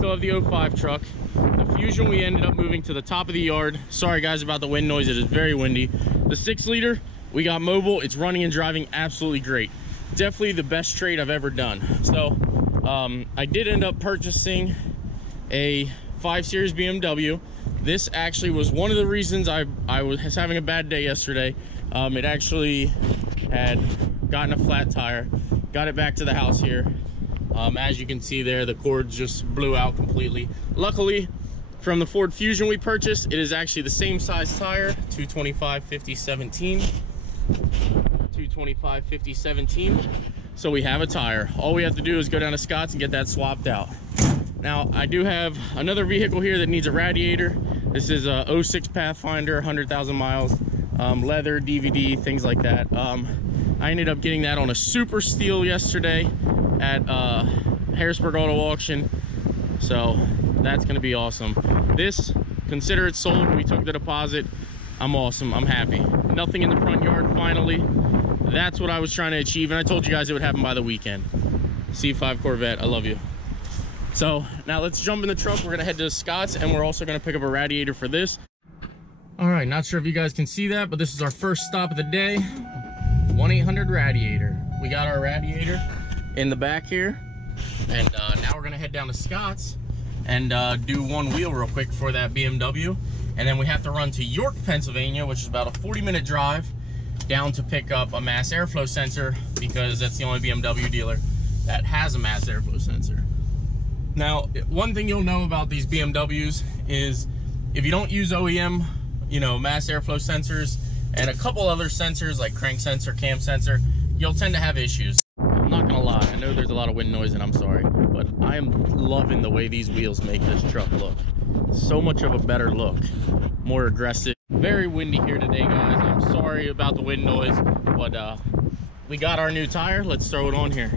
still have the 05 truck. The Fusion we ended up moving to the top of the yard. Sorry guys about the wind noise, it is very windy. The 6-liter, we got mobile. It's running and driving absolutely great. Definitely the best trade I've ever done. So I did end up purchasing a 5 Series BMW. This actually was one of the reasons I was having a bad day yesterday. It actually had gotten a flat tire. Got it back to the house here. As you can see there, the cords just blew out completely. Luckily, from the Ford Fusion we purchased, it is actually the same size tire, 225/50/17. 225/50/17. So we have a tire. All we have to do is go down to Scott's and get that swapped out. Now, I do have another vehicle here that needs a radiator. This is a 06 Pathfinder, 100,000 miles, leather, DVD, things like that. I ended up getting that on a super steal yesterday at Harrisburg Auto Auction. So that's gonna be awesome. This, consider it sold. We took the deposit. I'm awesome, I'm happy. Nothing in the front yard, finally. That's what I was trying to achieve, and I told you guys it would happen by the weekend. C5 Corvette, I love you. So now let's jump in the truck. We're gonna head to Scott's, and we're also gonna pick up a radiator for this. All right, not sure if you guys can see that, but this is our first stop of the day. 1-800-RADIATOR. We got our radiator in the back here, and now we're gonna head down to Scott's and do one wheel real quick for that BMW, and then we have to run to York, Pennsylvania, which is about a 40-minute drive down to pick up a mass airflow sensor, because that's the only BMW dealer that has a mass airflow sensor. Now, one thing you'll know about these BMWs is if you don't use OEM, you know, mass airflow sensors and a couple other sensors like crank sensor, cam sensor, you'll tend to have issues. I'm not gonna lie, I know there's a lot of wind noise and I'm sorry, but I am loving the way these wheels make this truck look. So much of a better look, more aggressive. Very windy here today, guys. I'm sorry about the wind noise, but we got our new tire. Let's throw it on here.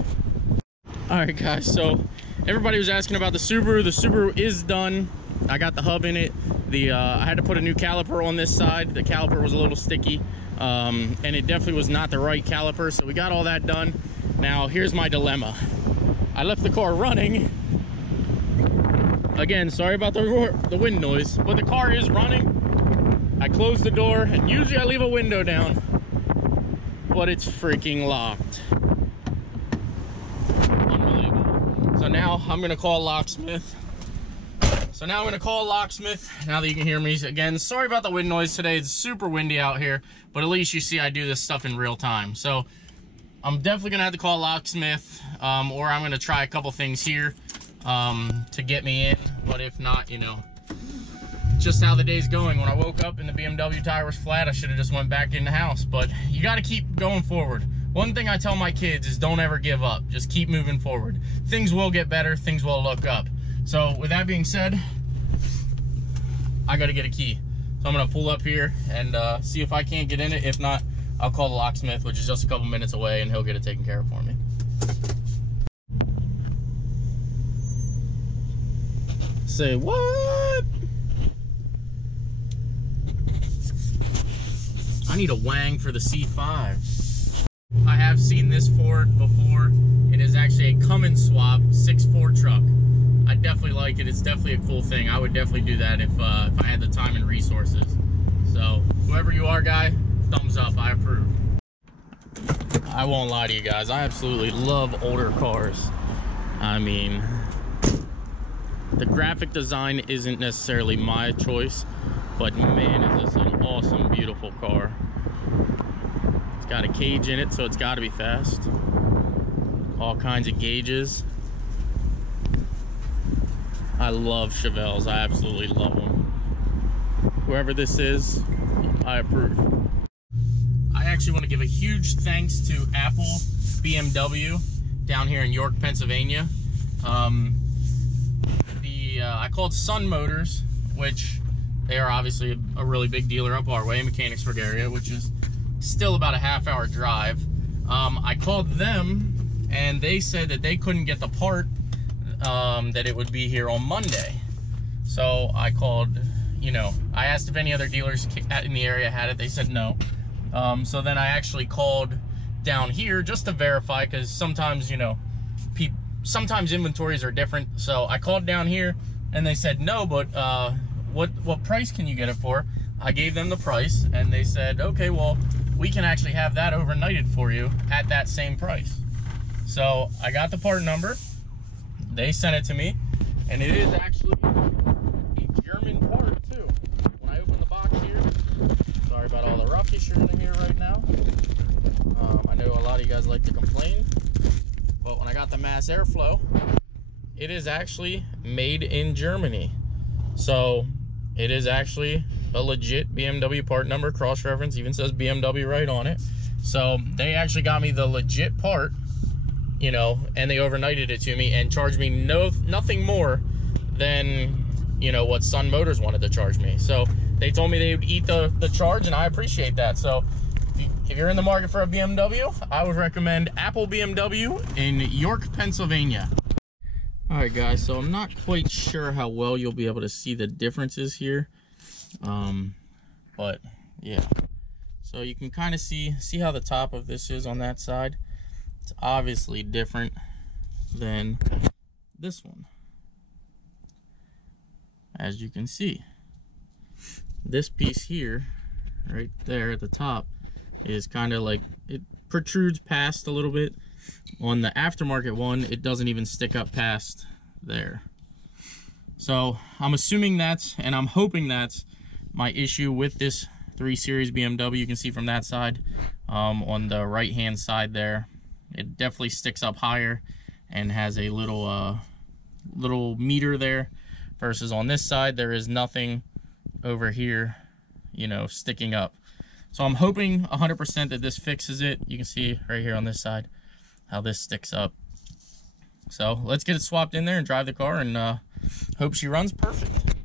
All right, guys, so everybody was asking about the Subaru. The Subaru is done. I got the hub in it. I had to put a new caliper on this side. The caliper was a little sticky, and it definitely was not the right caliper, so we got all that done. Now, here's my dilemma. I left the car running. Again, sorry about the wind noise, but the car is running. I closed the door, and usually I leave a window down, but it's freaking locked. Unbelievable. So now I'm gonna call a locksmith. Now that you can hear me again. Sorry about the wind noise today. It's super windy out here, but at least you see I do this stuff in real time. So I'm definitely gonna have to call a locksmith, or I'm gonna try a couple things here to get me in. But if not, you know, just how the day's going. When I woke up and the BMW tire was flat, I should have just went back in the house. But you got to keep going forward. One thing I tell my kids is don't ever give up. Just keep moving forward. Things will get better. Things will look up. So with that being said, I got to get a key. So I'm going to pull up here and see if I can't get in it. If not, I'll call the locksmith, which is just a couple minutes away, and he'll get it taken care of for me. Say what? I need a wang for the C5. I have seen this Ford before. It is actually a Cummins swap 6.4 truck. I definitely like it. It's definitely a cool thing. I would definitely do that if I had the time and resources. So whoever you are, guy, thumbs up. I approve. I won't lie to you guys. I absolutely love older cars. I mean, the graphic design isn't necessarily my choice, but man, is this an awesome, beautiful car. It's got a cage in it, so it's got to be fast. All kinds of gauges. I love Chevelles. I absolutely love them. Whoever this is, I approve. I actually want to give a huge thanks to Apple BMW down here in York, Pennsylvania. I called Sun Motors, which they are obviously a really big dealer up our way, Mechanicsburg area, which is still about a half-hour drive. I called them, and they said that they couldn't get the part, that it would be here on Monday. So I called, you know, I asked if any other dealers in the area had it. They said no. So then I actually called down here just to verify, because sometimes, you know, sometimes inventories are different. So I called down here and they said, no, but what price can you get it for? I gave them the price and they said, okay, well, we can actually have that overnighted for you at that same price. So I got the part number, they sent it to me, and it is actually a German part too. When I open the box here, sorry about all the ruckus you're gonna hear right now. I know a lot of you guys like to complain, but when I got the mass airflow, it is actually made in Germany. So it is actually a legit BMW part number, cross-reference, even says BMW right on it. So they actually got me the legit part, you know, and they overnighted it to me and charged me nothing more than, you know, what Sun Motors wanted to charge me. So they told me they would eat the charge, and I appreciate that. So if you're in the market for a BMW, I would recommend Apple BMW in York, Pennsylvania. All right, guys, so I'm not quite sure how well you'll be able to see the differences here. But yeah, so you can kind of see how the top of this is on that side. It's obviously different than this one. As you can see, this piece here, right there at the top, is kind of like, it protrudes past a little bit. On the aftermarket one, it doesn't even stick up past there. So I'm assuming that's, and I'm hoping that's my issue with this 3 Series BMW. You can see from that side, on the right hand side there, it definitely sticks up higher and has a little little meter there, versus on this side there is nothing over here, you know, sticking up. So I'm hoping 100% that this fixes it. You can see right here on this side how this sticks up. So let's get it swapped in there and drive the car, and hope she runs perfect.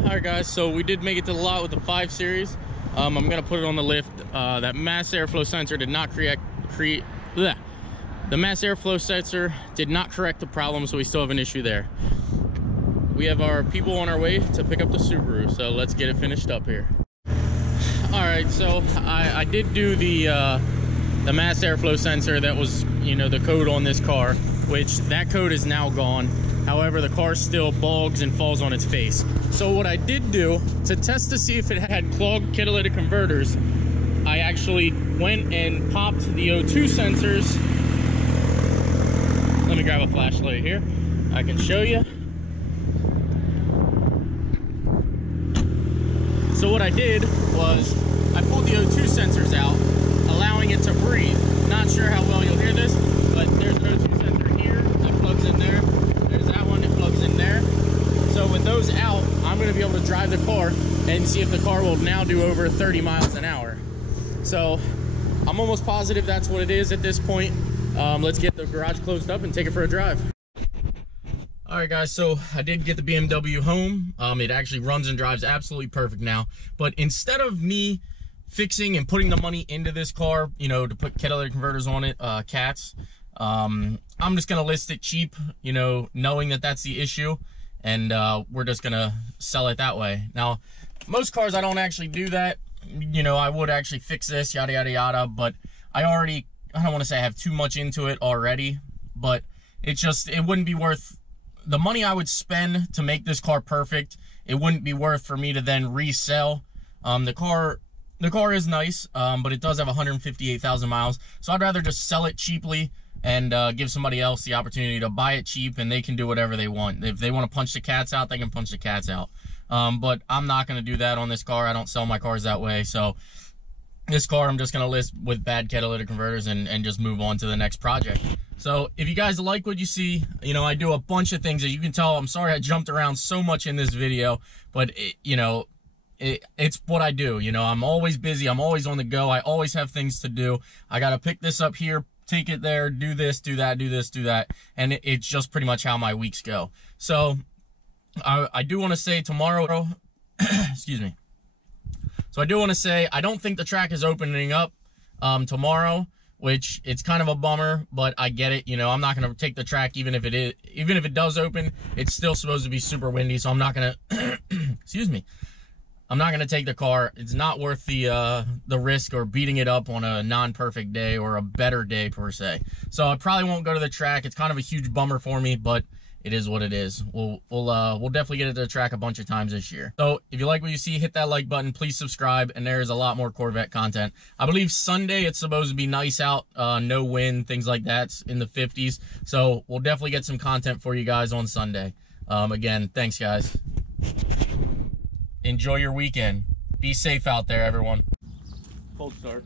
All right, guys, so we did make it to the lot with the 5 Series. I'm gonna put it on the lift. That mass airflow sensor did not the mass airflow sensor did not correct the problem, so we still have an issue there. We have our people on our way to pick up the Subaru, so let's get it finished up here. All right, so I did do the mass airflow sensor. That was, you know, the code on this car, which that code is now gone. However, the car still bogs and falls on its face. So what I did do to test to see if it had clogged catalytic converters, I actually went and popped the O2 sensors. Let me grab a flashlight here. I can show you. So what I did was I pulled the O2 sensors out, allowing it to breathe. Not sure how well you'll hear this, but there's an O2 sensor here that plugs in there. There's that one that plugs in there. So with those out, I'm going to be able to drive the car and see if the car will now do over 30 miles an hour. So I'm almost positive that's what it is at this point. Let's get the garage closed up and take it for a drive. All right, guys, so I did get the BMW home. It actually runs and drives absolutely perfect now. But instead of me fixing and putting the money into this car, you know, to put catalytic converters on it, cats, I'm just gonna list it cheap, you know, knowing that that's the issue, and we're just gonna sell it that way. Now, most cars I don't actually do that. You know, I would actually fix this, yada yada yada, but I don't want to say I have too much into it already, but it wouldn't be worth the money I would spend to make this car perfect. It wouldn't be worth for me to then resell. The car is nice, but it does have 158,000 miles, so I'd rather just sell it cheaply and give somebody else the opportunity to buy it cheap, and they can do whatever they want. If they want to punch the cats out, they can punch the cats out. But I'm not going to do that on this car. I don't sell my cars that way. So this car I'm just going to list with bad catalytic converters and just move on to the next project. So if you guys like what you see, you know, I do a bunch of things. As you can tell, I'm sorry I jumped around so much in this video, but it's what I do. You know, I'm always busy. I'm always on the go. I always have things to do. I got to pick this up here, take it there, do this, do that, do this, do that. And it's just pretty much how my weeks go. So I do want to say tomorrow, excuse me. So I do want to say, I don't think the track is opening up tomorrow, which it's kind of a bummer, but I get it. You know, I'm not going to take the track even if it does open. It's still supposed to be super windy, so I'm not going to, excuse me. I'm not gonna take the car. It's not worth the risk or beating it up on a non-perfect day or a better day per se. So I probably won't go to the track. It's kind of a huge bummer for me, but it is what it is. We'll definitely get it to the track a bunch of times this year. So if you like what you see, hit that like button, please subscribe, and there's a lot more Corvette content. I believe Sunday it's supposed to be nice out, no wind, things like that, in the 50s. So we'll definitely get some content for you guys on Sunday. Again, thanks guys. Enjoy your weekend. Be safe out there, everyone. Cold start.